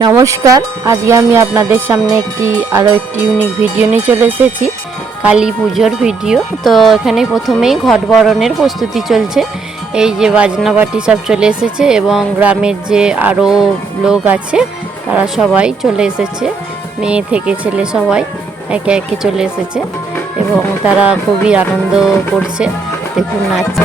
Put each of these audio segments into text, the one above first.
নমস্কার। আজকে আমি আপনাদের সামনে আরও একটি ইউনিক ভিডিও নিয়ে চলে এসেছি, কালী পুজোর ভিডিও। তো এখানে প্রথমেই ঘট বরণের প্রস্তুতি চলছে। এই যে বাজনা বাটি সব চলে এসেছে এবং গ্রামের যে আরও লোক আছে তারা সবাই চলে এসেছে, মেয়ে থেকে ছেলে সবাই একে একে চলে এসেছে এবং তারা খুবই আনন্দ করছে। দেখুন নাচছে।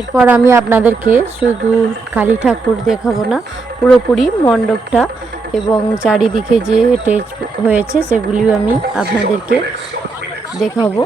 এরপর আমি আপনাদেরকে শুধু কালী ঠাকুর দেখাবো না, পুরোপুরি মণ্ডপটা এবং চারিদিকে যে স্টেজ হয়েছে সেগুলিও আমি আপনাদেরকে দেখাবো।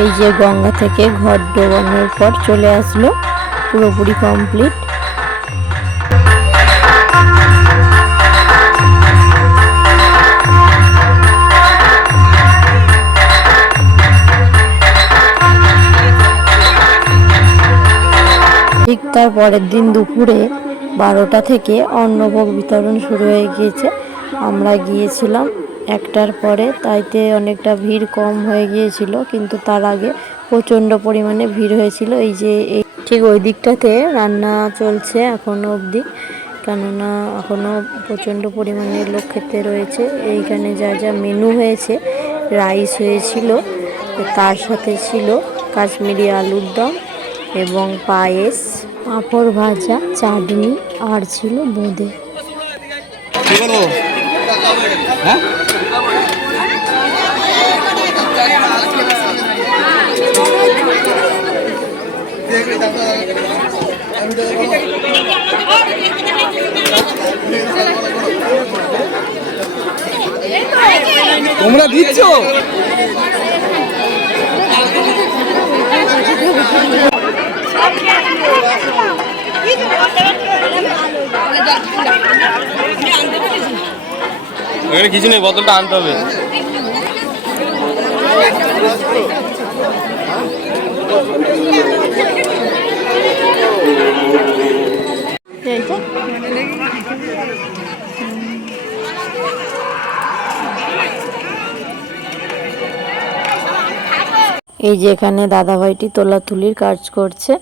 এই যে গঙ্গা থেকে ঘট ডোবানোর পর চলে আসলো, পুরোপুরি কমপ্লিট। ঠিক তার পরের দিন দুপুরে 12টা থেকে অন্নভোগ বিতরণ শুরু হয়ে গিয়েছে। আমরা গিয়েছিলাম 1টার পরে, তাইতে অনেকটা ভিড় কম হয়ে গিয়েছিল, কিন্তু তার আগে প্রচণ্ড পরিমাণে ভিড় হয়েছিল। এই যে ঠিক ওই দিকটাতে রান্না চলছে এখনও অবধি, কেননা এখনও প্রচণ্ড পরিমাণে লোক খেতে রয়েছে। এইখানে যা যা মেনু হয়েছে, রাইস হয়েছিল, তার সাথে ছিল কাশ্মীরি আলুর দম এবং পায়েস, পাঁপড় ভাজা, চাটনি আর ছিল বোঁদে। তোমরা দিচ্ছ? এখানে কিছু নেই, বোতলটা আনতে হবে। এই যে এখানে দাদাভাইটি তোলাতুলির কাজ করছে,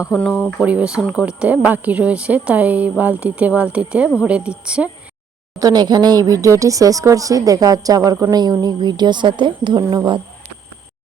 এখনো পরিবেশন করতে বাকি রয়েছে, তাই বালতিতে বালতিতে ভরে দিচ্ছে। মতন এখানে এই ভিডিওটি শেষ করছি। দেখা হচ্ছে আবার কোনো ইউনিক ভিডিওর সাথে। ধন্যবাদ।